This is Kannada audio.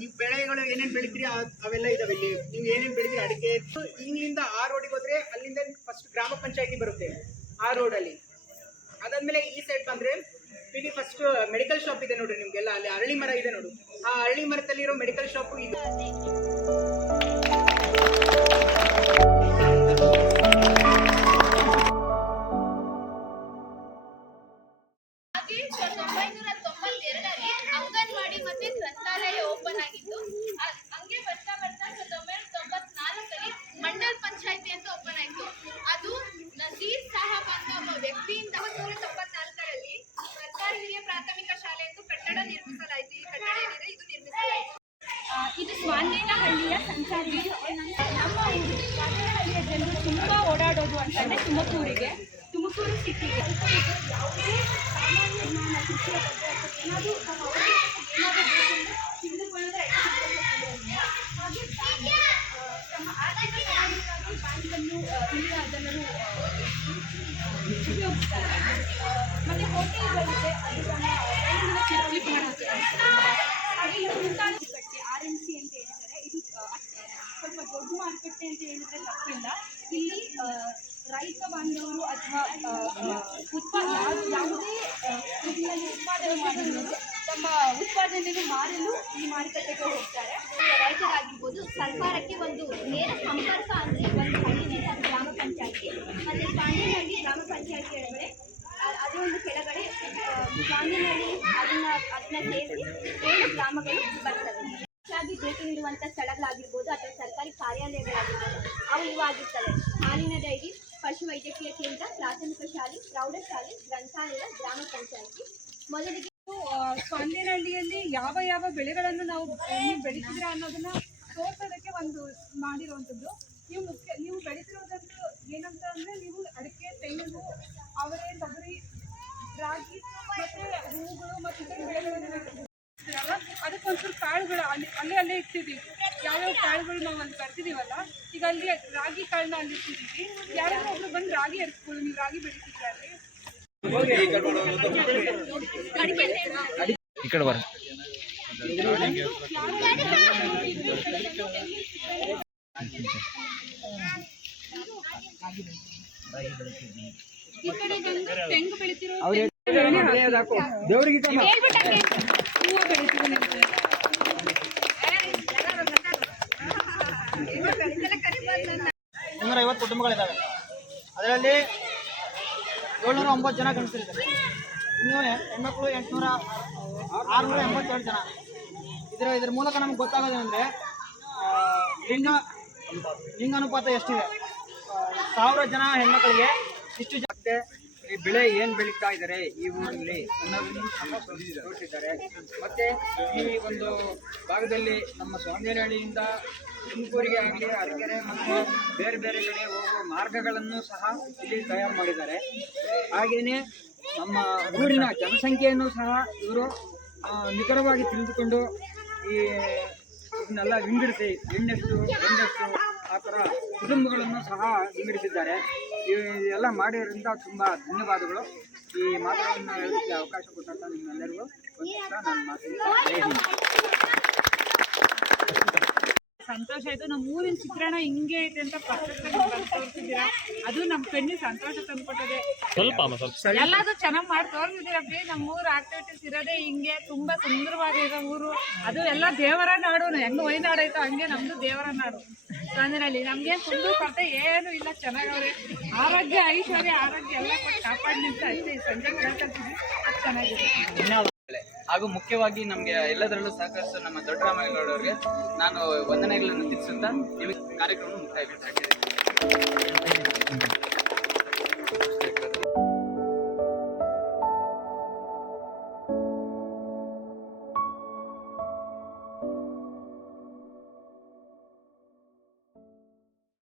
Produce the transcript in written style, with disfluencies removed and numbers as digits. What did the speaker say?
ನೀವು ಬೆಳೆಗಳು ಏನೇನು ಬೆಳಿತೀರಿ ಅವೆಲ್ಲ ಇದಾವೆ ಇಲ್ಲಿ. ನೀವು ಏನೇನು ಬೆಳಿತೀರಿ ಅಡಿಕೆ, ಇಲ್ಲಿಂದ ಆ ರೋಡಿಗೆ ಹೋದ್ರೆ ಅಲ್ಲಿಂದ ಫಸ್ಟ್ ಗ್ರಾಮ ಪಂಚಾಯತಿ ಬರುತ್ತೆ ಆ ರೋಡಲ್ಲಿ. ಅದಾದ್ಮೇಲೆ ಈ ಸೈಡ್ ಬಂದ್ರೆ ಇಲ್ಲಿ ಫಸ್ಟ್ ಮೆಡಿಕಲ್ ಶಾಪ್ ಇದೆ ನೋಡ್ರಿ ನಿಮ್ಗೆಲ್ಲ. ಅಲ್ಲಿ ಅರಳಿ ಮರ ಇದೆ ನೋಡು, ಆ ಅರಳಿ ಮರದಲ್ಲಿರೋ ಮೆಡಿಕಲ್ ಶಾಪ್ ಇದೆ. ಅಂಗನವಾಡಿ ಮತ್ತೆ ಗ್ರಂಥಾಲಯ ಓಪನ್ ಆಗಿತ್ತು. ಹಂಗೆ ಬರ್ತಾ ಬರ್ತಾ 1994 ಮಂಡಲ್ ಪಂಚಾಯತಿ ಅಂತ ಓಪನ್ ಆಯ್ತು. ಅದು ನಜೀರ್ ಸಾಹಬ್ ಅಂತ ಒಬ್ಬ ವ್ಯಕ್ತಿಯಿಂದ 1994 ಸರ್ಕಾರಿ ಹಿರಿಯ ಪ್ರಾಥಮಿಕ ಶಾಲೆ ಎಂದು ಕಟ್ಟಡ ನಿರ್ಮಿಸಲಾಯಿತು. ಈ ಕಟ್ಟಡ ಏನಿದೆ ಇದು ನಿರ್ಮಿಸಲಾಯಿತು. ಇದು ಸ್ವಾಂದೇನಹಳ್ಳಿಯ ಸಂಚಾರಿ. ನಮ್ಮ ಸ್ವಾಂದೇನಹಳ್ಳಿಯ ಜನರು ತುಂಬಾ ಓಡಾಡೋದು ಅಂತಂದ್ರೆ ತುಮಕೂರು ಸಿಟಿಗೆ ಯಾವುದೇ ಸಾಮಾನ್ಯ ಜ್ಞಾನ ಶಿಕ್ಷಣ ಏನಾದರೂ ತಿಳಿದುಕೊಂಡ್ರೆ ಹಾಗೆ ತಮ್ಮ ಆರ್ಥಿಕ ಸಹಾಯಕ್ಕಾಗಿ ಬ್ಯಾಂಕನ್ನು ಇಲ್ಲಿನ ಜನರು ಉಪಯೋಗಿಸ್ತಾರೆ. ಮತ್ತೆ ಹೋಟೆಲ್ಗಳಿದೆ, ಅದು ಹಾಗೆ ಇದು ಮುಂತಾದಕಟ್ಟೆ RMC ಅಂತ ಹೇಳಿದರೆ ಇದು ಸ್ವಲ್ಪ ದೊಡ್ಡ ಮಾರುಕಟ್ಟೆ ಅಂತ ಹೇಳಿದ್ರೆ ತಪ್ಪಿಲ್ಲ. ಇಲ್ಲಿ ರೈತ ಬಾಂಧವರು ಅಥವಾ ಯಾವುದೇ ಇದರಲ್ಲಿ ಉತ್ಪಾದನೆ ಮಾಡಿದ್ರು ತಮ್ಮ ಉತ್ಪಾದನೆಯನ್ನು ಮಾರಲು ಈ ಮಾರುಕಟ್ಟೆಗೆ ಹೋಗ್ತಾರೆ. ರೈತರಾಗಿರ್ಬೋದು, ಸರ್ಕಾರಕ್ಕೆ ಒಂದು ನೇರ ಸಂಪರ್ಕ ಅಂದರೆ ಒಂದು ಹಳ್ಳಿನಿಂದ ಗ್ರಾಮ ಪಂಚಾಯತಿ, ಮತ್ತು ಸ್ವಾಂದೇನಹಳ್ಳಿ ಗ್ರಾಮ ಪಂಚಾಯತಿ ಒಳಗಡೆ ಅದೇ ಒಂದು ಕೆಳಗಡೆ ಸ್ವಾಂದೇನಹಳ್ಳಿ ಅದನ್ನ ಸೇರಿಸಿ 7 ಗ್ರಾಮಗಳು ಬರ್ತವೆ. ಹೆಚ್ಚಾಗಿ ಭೇಟಿ ನೀಡುವಂಥ ಸ್ಥಳಗಳಾಗಿರ್ಬೋದು ಅಥವಾ ಸರ್ಕಾರಿ ಕಾರ್ಯಾಲಯಗಳಾಗಿರ್ಬೋದು ಅವು ಇವಾಗಿರ್ತವೆ. ಹಾಲಿನ ಡೈರಿ, ಪಶು ವೈದ್ಯಕೀಯ ಕೇಂದ್ರ, ಪ್ರಾಥಮಿಕ ಶಾಲೆ, ಪ್ರೌಢಶಾಲೆ, ಗ್ರಂಥಾಲಯ, ಗ್ರಾಮ ಪಂಚಾಯತಿ. ಮೊದಲಿಗೆ ಸ್ವಾಂದೇನಹಳ್ಳಿಯಲ್ಲಿ ಯಾವ ಯಾವ ಬೆಳೆಗಳನ್ನು ನಾವು ಬೆಳೀತಿದ್ರ ಅನ್ನೋದನ್ನ ತೋರ್ಸೋದಕ್ಕೆ ಒಂದು ಮಾಡಿರುವಂಥದ್ದು. ನೀವು ಬೆಳೀತಿರೋದಂತೂ ಏನಂತ ಅಂದರೆ ನೀವು ಅಡಿಕೆ, ತೆಂಗು, ಅವರೆ, ತೊಗರಿ, ರಾಗಿ ಮತ್ತು ಹೂವುಗಳು ಮತ್ತು ಇತರ ಬೆಳೆಗಳನ್ನು ಬೆಳೀತಿದ್ದೀರಲ್ಲ, ಅದಕ್ಕೊಂಚೂರು ಕಾಳುಗಳು ಅಲ್ಲೇ ಇಟ್ಟಿದ್ದೀವಿ. ಯಾವ್ಯಾವ ಕಾಳುಗಳು ನಾವು ಅಲ್ಲಿ ಬರ್ತಿದ್ದೀವಲ್ಲ, ಈಗ ಅಲ್ಲಿ ರಾಗಿ ಕಾಳನ್ನ ಅಲ್ಲಿ ಇಟ್ಟಿದ್ದೀವಿ. ಯಾರಾದ್ರೂ ಒಬ್ರು ಬಂದು ರಾಗಿ ಎರ್ಸ್ಬೋದು. ನೀವು ರಾಗಿ ಬೆಳೀತಿದ್ರೆ ಅಲ್ಲಿ ಈ ಕಡೆ ಬರ ಈ ಕಡೆ ತೆಂಗು ಬೆಳಿತಿರೋ, ಹೂವು ಬೆಳಿತಿರೋ 150 ಕುಟುಂಬಗಳಿದ್ದಾವೆ. ಅದರಲ್ಲಿ 709 ಜನ ಗಂಡಸರಿದ್ದಾರೆ. ಇನ್ನು ಹೆಣ್ಮಕ್ಳು 682 ಜನ. ಇದ್ರ ಮೂಲಕ ನಮ್ಗೆ ಗೊತ್ತಾಗೋದೇನೆಂದರೆ ಲಿಂಗಾನುಪಾತ ಎಷ್ಟಿದೆ. 1000 ಜನ ಹೆಣ್ಮಕ್ಳಿಗೆ ಇಷ್ಟು ಜನ ಈ ಬೆಳೆ ಏನು ಬೆಳೀತಾ ಇದ್ದಾರೆ ಈ ಊರಲ್ಲಿ ಅನ್ನೋದನ್ನು ತೋರಿಸಿದ್ದಾರೆ. ಮತ್ತು ಈ ಒಂದು ಭಾಗದಲ್ಲಿ ನಮ್ಮ ಸ್ವಾಂದೇನಹಳ್ಳಿಯಿಂದ ತುಮಕೂರಿಗೆ ಆಗಲಿ, ಅರಕೆರೆ ಮತ್ತು ಬೇರೆ ಬೇರೆ ಕಡೆ ಹೋಗುವ ಮಾರ್ಗಗಳನ್ನು ಸಹ ಇಲ್ಲಿ ತಯಾರು ಮಾಡಿದ್ದಾರೆ. ಹಾಗೆಯೇ ನಮ್ಮ ಊರಿನ ಜನಸಂಖ್ಯೆಯನ್ನು ಸಹ ಇವರು ನಿಖರವಾಗಿ ತಿಳಿದುಕೊಂಡು ಈ ಇದನ್ನೆಲ್ಲ ವಿಂಗಡಿಸಿ ಹೆಣ್ಣೆಷ್ಟು ಗಂಡೆಷ್ಟು ಆ ಥರ ಕುಟುಂಬಗಳನ್ನು ಸಹ ವಿಂಗಡಿಸಿದ್ದಾರೆ. ಇದೆಲ್ಲ ಮಾಡಿರೋದ್ರಿಂದ ತುಂಬ ಧನ್ಯವಾದಗಳು. ಈ ಮಾತುಗಳನ್ನು ಹೇಳೋದಕ್ಕೆ ಅವಕಾಶ ಕೊಟ್ಟಂತ ನಿಮ್ಮೆಲ್ಲರಿಗೂ ನಾನು ಮಾತಾಡ್ತೀನಿ. ಸಂತೋಷ ಆಯಿತು. ನಮ್ಮ ಊರಿನ ಚಿತ್ರಣ ಹಿಂಗೆ ಐತೆ ಅಂತ ಪಕ್ಕದಲ್ಲಿ ತೋರಿಸಿದ್ದೀರಾ, ಅದು ನಮ್ಮ ಕಣ್ಣಿಗೆ ಸಂತೋಷ ತಂದ್ಕೊಟ್ಟದೆ. ಎಲ್ಲಾದ್ರೂ ಚೆನ್ನಾಗಿ ಮಾಡಿ ತೋರಿಸಿದ್ದೀರಪ್ಪಿ. ನಮ್ಮ ಊರು ಆಕ್ಟಿವಿಟೀಸ್ ಇರೋದೇ ಹಿಂಗೆ, ತುಂಬ ಸುಂದರವಾಗಿರೋ ಊರು. ಅದು ಎಲ್ಲ ದೇವರ ನಾಡು. ಹೆಂಗೆ ವೈನಾಡು ಐತೋ ಹಂಗೆ ನಮ್ಮದು ದೇವರ ನಾಡು ಸ್ವಾಂದೇನಹಳ್ಳಿ. ನಮಗೆ ತುಂಬ ಕೊರತೆ ಏನೂ ಇಲ್ಲ, ಚೆನ್ನಾಗವ್ರೆ. ಆರೋಗ್ಯ, ಐಶ್ವರ್ಯ, ಆರೋಗ್ಯ ಎಲ್ಲ ಕೊಟ್ಟು ಕಾಪಾಡಿ ನಿಂತ ಅಷ್ಟೇ ಈ ಸಂಜೆ ಕೇಳ್ಕೊಳ್ತೀವಿ. ಅದು ಚೆನ್ನಾಗಿದೆ. ಹಾಗೂ ಮುಖ್ಯವಾಗಿ ನಮಗೆ ಎಲ್ಲದರಲ್ಲೂ ಸಹಕರಿಸೋ ನಮ್ಮ ದೊಡ್ಡರಾಮೇಗೌಡರಿಗೆ ನಾನು ವಂದನೆಗಳನ್ನು ತಿಳಿಸುತ್ತಾ ಇಲ್ಲಿ ಕಾರ್ಯಕ್ರಮ ಮುಕ್ತಾಯಗೊಳಿಸಿದ್ದೇನೆ.